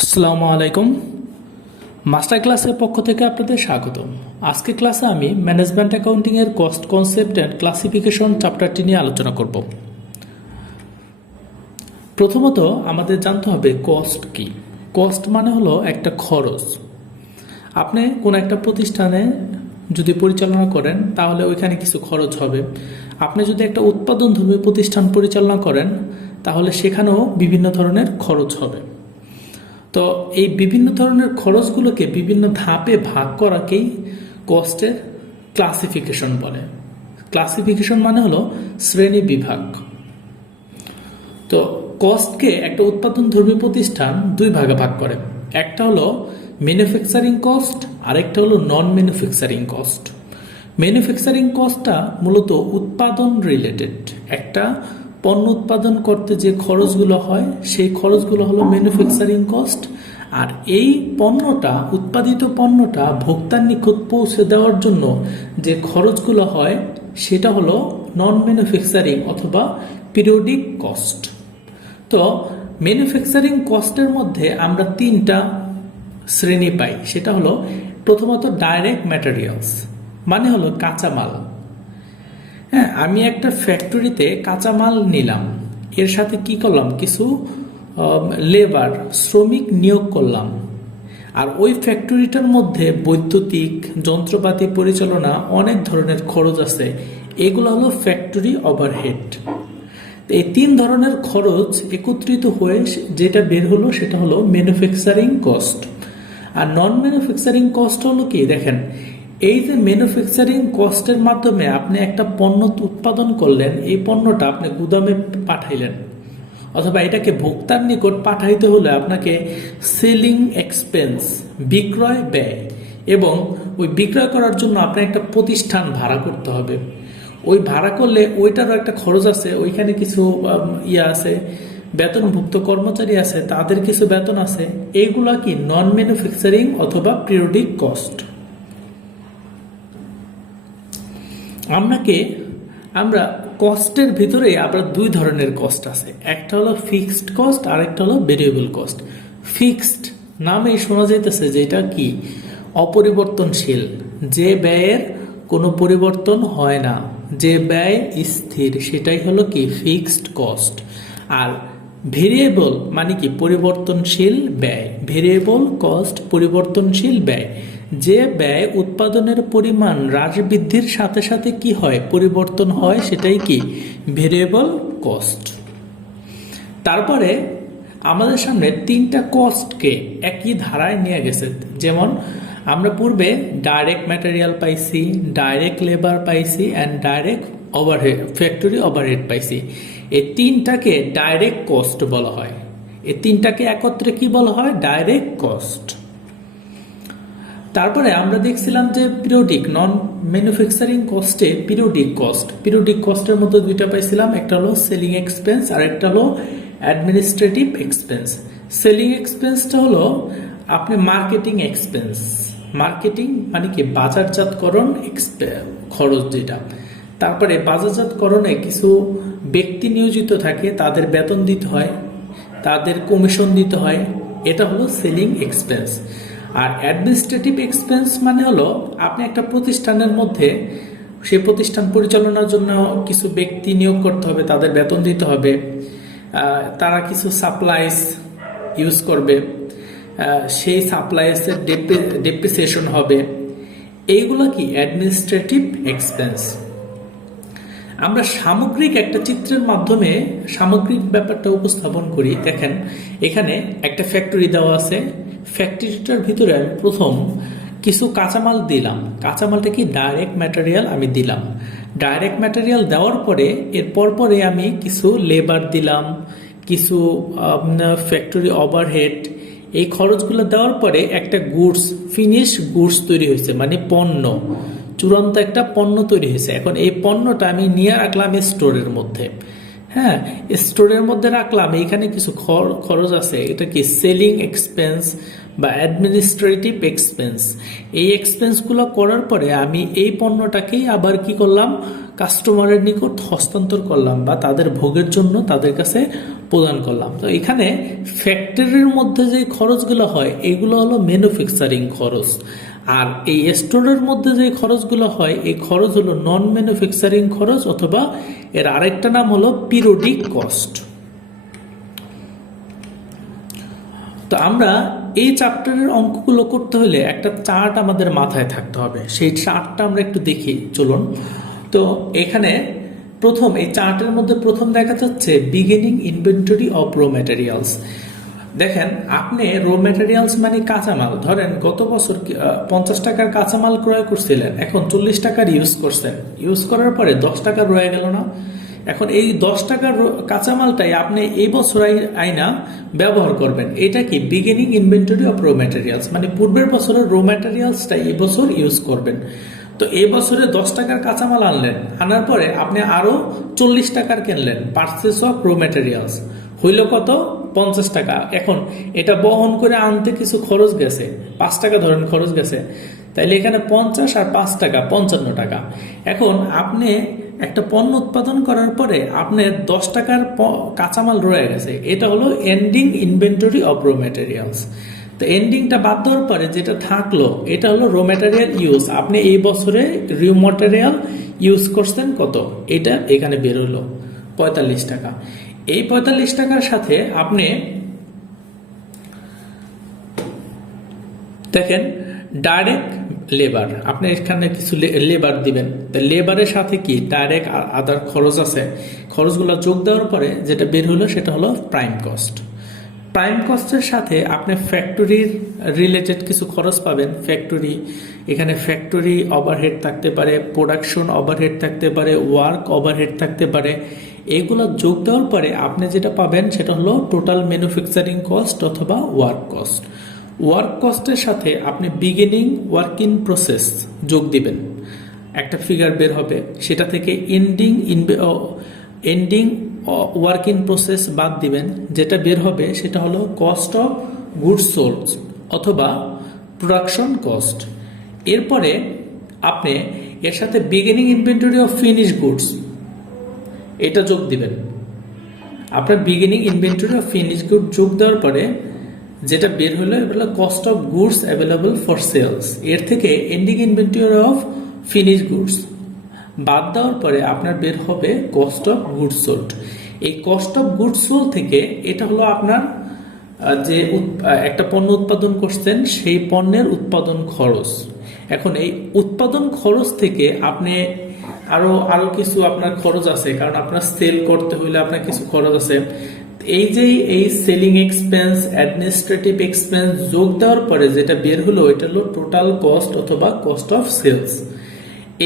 আসসালামু আলাইকুম। মাস্টার ক্লাসের পক্ষ থেকে আপনাদের স্বাগতম। আজকে ক্লাসে আমি ম্যানেজমেন্ট অ্যাকাউন্টিং এর কস্ট কনসেপ্ট অ্যান্ড ক্লাসিফিকেশন চ্যাপ্টারটি নিয়ে আলোচনা করব। প্রথমত আমাদের জানতে হবে কস্ট কি। কস্ট মানে হলো একটা খরচ। আপনি কোন একটা প্রতিষ্ঠানে যদি পরিচালনা করেন তাহলে ওইখানে কিছু খরচ হবে। আপনি যদি একটা উৎপাদনধর্মী প্রতিষ্ঠান পরিচালনা করেন তাহলে সেখানেও বিভিন্ন ধরনের খরচ হবে। তো এই বিভিন্ন ধরনের খরচগুলোকে বিভিন্ন ধাপে ভাগ করাকেই কস্টের ক্লাসিফিকেশন বলে। ক্লাসিফিকেশন মানে হলো শ্রেণী বিভাগ। তো কস্টকে একটা উৎপাদনধর্মী প্রতিষ্ঠান দুই ভাগে ভাগ করে। একটা হলো ম্যানুফ্যাকচারিং কস্ট আর একটা হলো নন ম্যানুফ্যাকচারিং কস্ট। ম্যানুফ্যাকচারিং কস্টটা মূলত উৎপাদন রিলেটেড। একটা পণ্য উৎপাদন করতে যে খরচগুলো হয় সেই খরচগুলো হলো ম্যানুফ্যাকচারিং কস্ট। আর এই পণ্যটা উৎপাদিত পণ্যটা ভোক্তার নিকট পৌঁছে দেওয়ার জন্য যে খরচগুলো হয় সেটা হলো নন ম্যানুফ্যাকচারিং অথবা পিরিয়ডিক কস্ট। তো ম্যানুফ্যাকচারিং কস্টের মধ্যে আমরা তিনটা শ্রেণী পাই। সেটা হলো প্রথমত ডাইরেক্ট ম্যাটেরিয়ালস, মানে হলো কাঁচামাল। হ্যাঁ, আমি একটা ফ্যাক্টরিতে কাঁচামাল নিলাম, এর সাথে কি করলাম, কিছু লেবার শ্রমিক নিয়োগ করলাম। আর ওই ফ্যাক্টরিটার মধ্যে বৈদ্যুতিক যন্ত্রপাতি পরিচালনা অনেক ধরনের খরচ আছে। এগুলো হলো ফ্যাক্টরি ওভারহেড। এই তিন ধরনের খরচ একত্রিত হয়ে যেটা বের হলো সেটা হলো ম্যানুফ্যাকচারিং কস্ট। আর নন ম্যানুফ্যাকচারিং কস্ট হলো কি, দেখেন, এই যে ম্যানুফ্যাকচারিং কস্টের মাধ্যমে আপনি একটা পণ্য উৎপাদন করলেন, এই পণ্যটা আপনি গুদামে পাঠাইলেন অথবা এটাকে ভোক্তার নিকট পাঠাইতে হলে আপনাকে সেলিং এক্সপেন্স, বিক্রয় ব্যয়, এবং ওই বিক্রয় করার জন্য আপনার একটা প্রতিষ্ঠান ভাড়া করতে হবে। ওই ভাড়া করলে ওইটারও একটা খরচ আছে, ওইখানে কিছু আছে, বেতনভুক্ত কর্মচারী আছে, তাদের কিছু বেতন আছে। এইগুলা কি নন ম্যানুফ্যাকচারিং অথবা পিরিয়ডিক কস্ট। আমরা কস্টের ভিতরে আবার দুই ধরনের কস্ট আছে। একটা হলো ফিক্সড কস্ট আর একটা হলো ভেরিয়েবল কস্ট। ফিক্সড নামেই শোনা যাইতেছে যে এটা কি অপরিবর্তনশীল, যে ব্যয়ের কোনো পরিবর্তন হয় না, যে ব্যয় স্থির, সেটাই হলো কি ফিক্সড কস্ট। আর ভেরিয়েবল মানে কি পরিবর্তনশীল ব্যয়। ভেরিয়েবল কস্ট পরিবর্তনশীল ব্যয়, যে ব্যয় উৎপাদনের পরিমাণ হ্রাস বৃদ্ধির সাথে সাথে কি হয়, পরিবর্তন হয়, সেটাই কি ভেরিয়েবল কস্ট। তারপরে আমাদের সামনে তিনটা কস্টকে একই ধারায় নিয়ে গেছে। যেমন আমরা পূর্বে ডাইরেক্ট ম্যাটেরিয়াল পাইছি, ডাইরেক্ট লেবার পাইছি and direct overhead, factory overhead পাইছি। এই তিনটাকে ডাইরেক্ট কস্ট বলা হয়। এই তিনটাকে একত্রে কি বলা হয়, ডাইরেক্ট কস্ট। তারপরে আমরা দেখছিলাম যে পিরিয়ডিক, নন ম্যানুফ্যাকচারিং কস্টে পিরিয়ডিক কস্ট। পিরিয়ডিক কস্টের মধ্যে দুইটা পাইছিলাম, একটা হলো সেলিং এক্সপেন্স আর একটা হলো অ্যাডমিনিস্ট্রেটিভ এক্সপেন্স। সেলিং এক্সপেন্সটা হলো আপনি মার্কেটিং এক্সপেন্স। মার্কেটিং মানে কি বাজারজাতকরণ খরচ যেটা। তারপরে বাজারজাতকরণে কিছু ব্যক্তি নিয়োজিত থাকে, তাদের বেতন দিতে হয়, তাদের কমিশন দিতে হয়, এটা হলো সেলিং এক্সপেন্স। আর অ্যাডমিনিস্ট্রেটিভ এক্সপেন্স মানে হলো আপনি একটা প্রতিষ্ঠানের মধ্যে সেই প্রতিষ্ঠান পরিচালনার জন্য কিছু ব্যক্তি নিয়োগ করতে হবে, তাদের বেতন দিতে হবে, তারা কিছু সাপ্লাইস ইউজ করবে, সেই সাপ্লাইসের ডেপ্রিসিয়েশন হবে। এইগুলো কি অ্যাডমিনিস্ট্রেটিভ এক্সপেন্স। আমরা সামগ্রিক একটা চিত্রের মাধ্যমে সামগ্রিক ব্যাপারটা উপস্থাপন করি। দেখেন, এখানে একটা ফ্যাক্টরি দেওয়া আছে। ফ্যাক্টরিটার ভিতরে আমি প্রথম কিছু কাঁচামাল দিলাম। কাঁচামালটা কি ডাইরেক্ট ম্যাটেরিয়াল আমি দিলাম। ডাইরেক্ট ম্যাটেরিয়াল দেওয়ার পরে এর পরে আমি কিছু লেবার দিলাম, কিছু ফ্যাক্টরি ওভারহেড, এই খরচগুলো দেওয়ার পরে একটা গুডস, ফিনিশ গুডস তৈরি হয়েছে, মানে পণ্য, চূড়ান্ত একটা পণ্য তৈরি হয়েছে। এখন এই পণ্যটা আমি নিয়ে রাখলাম স্টোরের মধ্যে। হ্যাঁ, স্টোরের মধ্যে রাখলাম, এইখানে কিছু খরচ আছে, এটা কি সেলিং এক্সপেন্স বা অ্যাডমিনিস্ট্রেটিভ এক্সপেন্স। এই এক্সপেন্সগুলো করার পরে আমি এই পণ্যটাকেই আবার কি করলাম, কাস্টমারের নিকট হস্তান্তর করলাম বা তাদের ভোগের জন্য তাদের কাছে প্রদান করলাম। তো এখানে ফ্যাক্টরির মধ্যে যে খরচগুলো হয় এগুলো হলো ম্যানুফ্যাকচারিং খরচ, আর এই স্টোরের মধ্যে যে খরচগুলো হয় এই খরচ হলো নন ম্যানুফ্যাকচারিং খরচ, অথবা এর আরেকটা নাম হলো পিরিয়ডিক কস্ট। তো আমরা এই চ্যাপ্টারের অঙ্কগুলো করতে হলে একটা চার্ট আমাদের মাথায় থাকতে হবে, সেই চার্টটা আমরা একটু দেখি চলুন। তো এখানে প্রথম এই চার্টের মধ্যে প্রথম দেখা যাচ্ছে beginning inventory of rho materials. দেখেন, আপনি রো ম্যাটেরিয়ালস মানে কাঁচামাল, ধরেন গত বছর 50 টাকার কাঁচামাল ক্রয় করছিলেন, এখন 40 টাকার ইউজ করছেন, ইউজ করার পরে 10 টাকা রয়ে গেল না? এখন এই 10 টাকার কাঁচামালটাই আপনি এই বছর আইনা ব্যবহার করবেন। এটা কি beginning inventory of rho materials, মানে পূর্বের বছরের রো ম্যাটেরিয়ালসটা এই বছর ইউজ করবেন। তো এই বছরে 10 টাকার কাঁচামাল আনলেন, আনার পরে আপনি আরো 40 টাকার কিনলেন, পারচেস অফ রো ম্যাটেরিয়ালস হইল কত? 50 টাকা। এখন এটা বহন করে আনতে কিছু খরচ গেছে, 5 টাকা ধরেন খরচ গেছে, তাইলে এখানে 50 আর 5 টাকা 55 টাকা। এখন আপনি একটা পণ্য উৎপাদন করার পরে আপনার 10 টাকার কাঁচামাল রয়ে গেছে, এটা হলো ending inventory of rho materials. তো এন্ডিংটা বাদ দেওয়ার পরে যেটা থাকলো এটা হলো রো ম্যাটেরিয়াল ইউজ। আপনি এই বছরে রো ম্যাটেরিয়াল ইউজ করছেন কত, এটা এখানে বের হলো 45 টাকা। এই 45 টাকার সাথে আপনি দেখেন ডাইরেক্ট লেবার, আপনি এখানে কিছু লেবার দিবেন, লেবারের সাথে কি ডাইরেক্ট আদার খরচ আছে, খরচগুলো যোগ দেওয়ার পরে যেটা বের হলো সেটা হলো প্রাইম কস্ট। প্রাইম কস্টের সাথে আপনি ফ্যাক্টরির রিলেটেড কিছু খরচ পাবেন। এখানে ফ্যাক্টরি ওভারহেড থাকতে পারে, প্রোডাকশন ওভারহেড থাকতে পারে, ওয়ার্ক ওভারহেড থাকতে পারে। এগুলো যোগ দেওয়ার পরে আপনি যেটা পাবেন সেটা হলো টোটাল ম্যানুফ্যাকচারিং কস্ট অথবা ওয়ার্ক কস্ট। ওয়ার্ক কস্টের সাথে আপনি বিগিনিং ওয়ার্ক ইন প্রসেস যোগ দিবেন, একটা ফিগার বের হবে। সেটা থেকে এন্ডিং ওয়ার্ক ইন প্রসেস বাদ দিবেন, যেটা বের হবে সেটা হলো কস্ট অফ গুডস সোল্ড অথবা প্রোডাকশন কস্ট। এরপরে আপনি এর সাথে beginning inventory of finish goods এটা যোগ দিবেন। আপনার beginning inventory of finish good যোগ দেওয়ার পরে যেটা বের হলো এটা হলো cost of goods available for sales. এর থেকে ending inventory of finish goods বাদ দেওয়ার পরে আপনার বের হবে কস্ট অফ গুডস সোল্ড। এই কস্ট অফ গুডস সোল্ড থেকে এটা হলো আপনার যে একটা পণ্য উৎপাদন করছেন সেই পণ্যের উৎপাদন খরচ। এখন এই উৎপাদন খরচ থেকে আপনি আরো কিছু আপনার খরচ আছে, কারণ আপনার সেল করতে হইলে আপনার কিছু খরচ আছে। এই সেলিং এক্সপেন্স, অ্যাডমিনিস্ট্রেটিভ এক্সপেন্স যোগ দেওয়ার পরে যেটা বের হলো এটা হলো টোটাল কস্ট অথবা কস্ট অফ সেলস।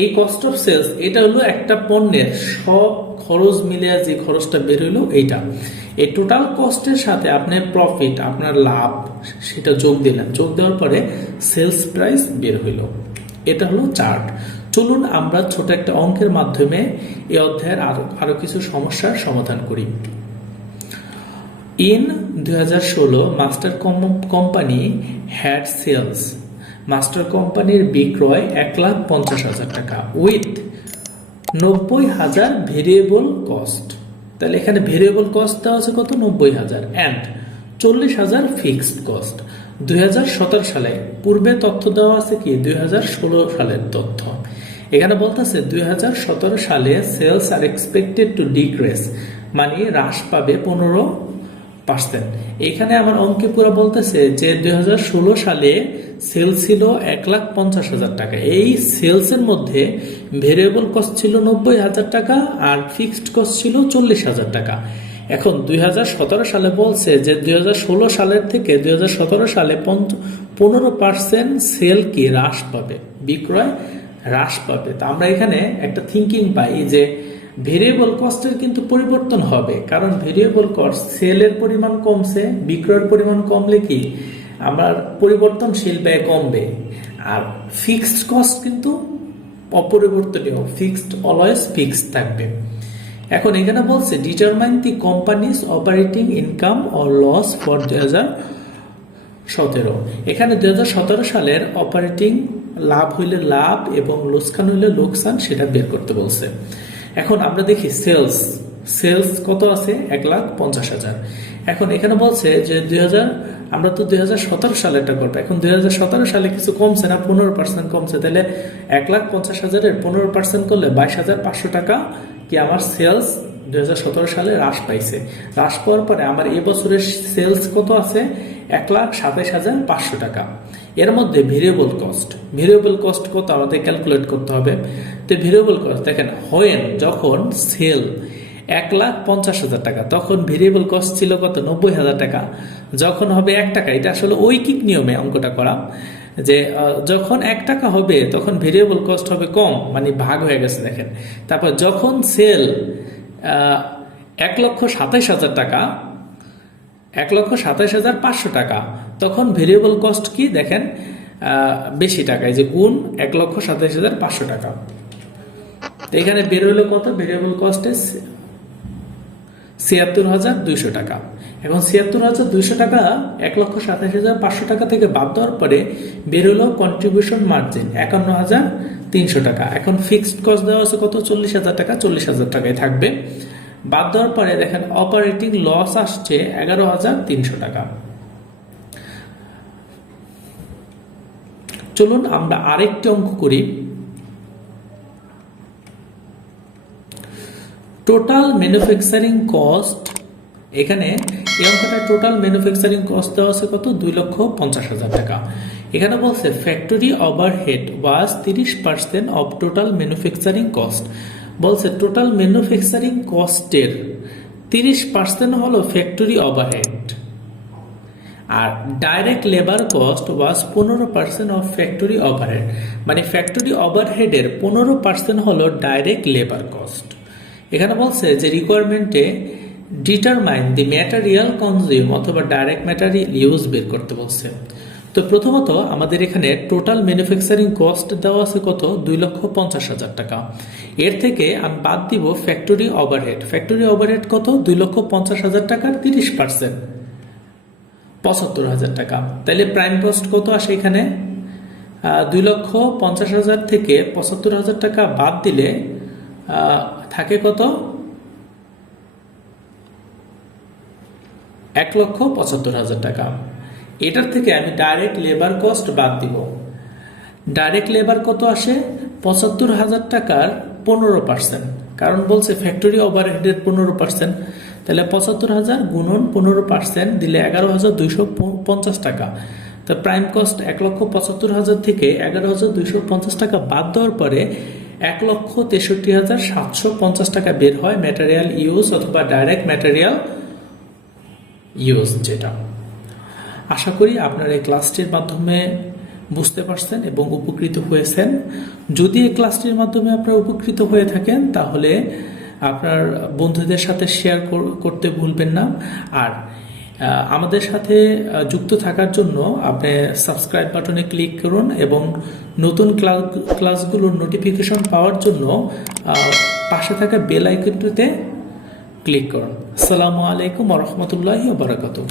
এই কস্ট অফ সেলস এটা হলো একটা পণ্যের সব খরচ মিলে যে খরচটা বের হলো এইটা। এই টোটাল কস্টের সাথে আপনি প্রফিট, আপনার লাভ সেটা যোগ দিলেন, যোগ দেওয়ার পরে সেলস প্রাইস বের হইল। এটা হলো চার্ট। চলুন আমরা ছোট একটা অঙ্কের মাধ্যমে এই অধ্যায়ের আরো কিছু সমস্যার সমাধান করি। In 2016 master company had sales, master কোম্পানির বিক্রয় 1,50,000 টাকা উইথ 90,000 ভেরিয়েবল কস্ট। তাহলে এখানে ভেরিয়েবল কস্ট দেওয়া আছে কত? 90,000 অ্যান্ড 40,000 ফিক্সড কস্ট। 2017 সালে, পূর্বে তথ্য দেওয়া আছে কি 2016 সালের তথ্য। এখানে বলতেছে 2017 সালে sales are expected to decrease, মানে হ্রাস পাবে 15%। এখানে আমার অঙ্কে পুরো বলতেছে যে 2016 সালে সেল ছিল 1,50,000 টাকা। এই সেলসের মধ্যে ভেরিয়েবল কস্ট ছিল 90,000 টাকা আর ফিক্সড কস্ট ছিল 40,000 টাকা। এখন 2017 সালে বলছে যে 2016 সালের থেকে 2017 সালে 15% সেল কি হ্রাস পাবে, বিক্রয় হ্রাস পাবে। তা আমরা এখানে একটা থিঙ্কিং পাই যে ভেরিয়েবল কস্টের কিন্তু পরিবর্তন হবে, কারণ ভেরিয়েবল কস্ট সেলের পরিমাণ কমছে, বিক্রয়ের পরিমাণ কমলে কি আমার পরিবর্তনশীল ব্যয় কমবে, আর ফিক্সড কস্ট কিন্তু অপরিবর্তনীয়, ফিক্সড অলওয়েজ ফিক্সড থাকবে। এখন এখানে বলছে determine the company's operating income or loss for 17। এখানে 2017 সালের অপারেটিং লাভ হইলে লাভ এবং লোকসান হইলে লোকসান সেটা বের করতে বলছে। এখন আমরা দেখি সেলস কত আছে, 1,50,000। এখন এখানে বলছে যে আমরা তো 2017 সালেরটা করবো। এখন 2017 সালে কিছু কমছে না, 15% কমছে। তাহলে 1,50,000-এর 15% করলে 22,500 টাকা কি আমার সেলস 2017 সালে হ্রাস পাইছে। হ্রাস পাওয়ার পরে আমার এবছরের সেলস কত আছে, 1,27,500 টাকা। এর মধ্যে ভেরিয়েবল কস্ট কত আমাদের ক্যালকুলেট করতে হবে। তো ভেরিয়েবল কস্ট দেখেন, যখন সেল 1,50,000 টাকা, তখন ভেরিয়েবল কস্ট ছিল কত, 90,000 টাকা। যখন হবে 1 টাকা, এটা আসলে ঐকিক নিয়মে অঙ্কটা করা, যে যখন 1 টাকা হবে তখন ভেরিয়েবল কস্ট হবে কম, মানে ভাগ হয়ে গেছে দেখেন। তারপর যখন সেল 1,27,000 টাকা, 1,27,500 টাকা, তখন ভেরিয়েবল কস্ট কি দেখেন, বেশি টাকায়, যে গুণ 1,27,500 টাকা। এখানে বের হলো কত, ভেরিয়েবল কস্টে ৭৬,২০০ টাকা। এখন ৭৬,২০০ টাকা 1,27,500 টাকা থেকে বাদ দেওয়ার পরে বের হলো কন্ট্রিবিউশন মার্জিন ৫১,৩০০ টাকা। এখন ফিক্সড কস্ট দেওয়া আছে কত, ৪০,০০০ টাকা, ৪০,০০০ টাকায় থাকবে। বাদ দেওয়ার পরে দেখেন অপারেটিং লস আসছে ১১,৩০০ টাকা। চলুন আমরা আরেকটি অঙ্ক করি। টোটাল ম্যানুফ্যাকচারিং কস্ট, এখানে এই অঙ্কটা টোটাল ম্যানুফ্যাকচারিং কস্ট দেওয়া আছে কত, 2,50,000 টাকা। এখানে বলছে factory overhead was 30% of total manufacturing cost. বলছে টোটাল ম্যানুফ্যাকচারিং কস্টের 30% হলো ফ্যাক্টরি ওভারহেড, আর direct labour cost was 15% of factory overhead. মানে ফ্যাক্টরি ওভারহেডের 15% হলো ডাইরেক্ট লেবার কস্ট। এখানে বলছে যে রিকোয়ারমেন্টে ডিটারমাইন দি ম্যাটেরিয়াল কনজিউম অথবা ডাইরেক্ট ম্যাটেরিয়াল ইউজ বের করতে বলছে। তো প্রথমত আমাদের এখানে টোটাল ম্যানুফ্যাকচারিং কস্ট দেওয়া আছে কত, 2,50,000 টাকা। এর থেকে আমি বাদ দিব ফ্যাক্টরি ওভারহেড। ফ্যাক্টরি ওভারহেড কত, 2,50,000 টাকার 30%, 75,000 টাকা। তাহলে প্রাইম কস্ট কত আসে এখানে, 2,50,000 থেকে 75,000 টাকা বাদ দিলে থাকে কত, 1,75,000 টাকা। এটার থেকে আমি ডাইরেক্ট লেবার কস্ট বাদ দিব। ডাইরেক্ট লেবার কত আসে, 75,000 টাকার 15%, কারণ বলছে ফ্যাক্টরি ওভারহেডের 15%। তাহলে 75,000 গুণন 15% দিলে 11,250 টাকা। তো প্রাইম কস্ট 1,75,000 থেকে 11,250 টাকা বাদ দেওয়ার পরে 1,63,750 টাকা বের হয় ম্যাটেরিয়াল ইউজ অথবা ডাইরেক্ট ম্যাটেরিয়াল ইউজ যেটা। আশা করি আপনারা এই ক্লাসটির মাধ্যমে বুঝতে পারছেন এবং উপকৃত হয়েছেন। যদি এই ক্লাসটির মাধ্যমে আপনারা উপকৃত হয়ে থাকেন তাহলে আপনার বন্ধুদের সাথে শেয়ার করতে ভুলবেন না। আর আমাদের সাথে যুক্ত থাকার জন্য আপনি সাবস্ক্রাইব বাটনে ক্লিক করুন এবং নতুন ক্লাসগুলোর নোটিফিকেশন পাওয়ার জন্য পাশে থাকা বেল আইকনটিতে ক্লিক করুন। আসসালামু আলাইকুম ওয়া রাহমাতুল্লাহি ওয়া বারাকাতুহু।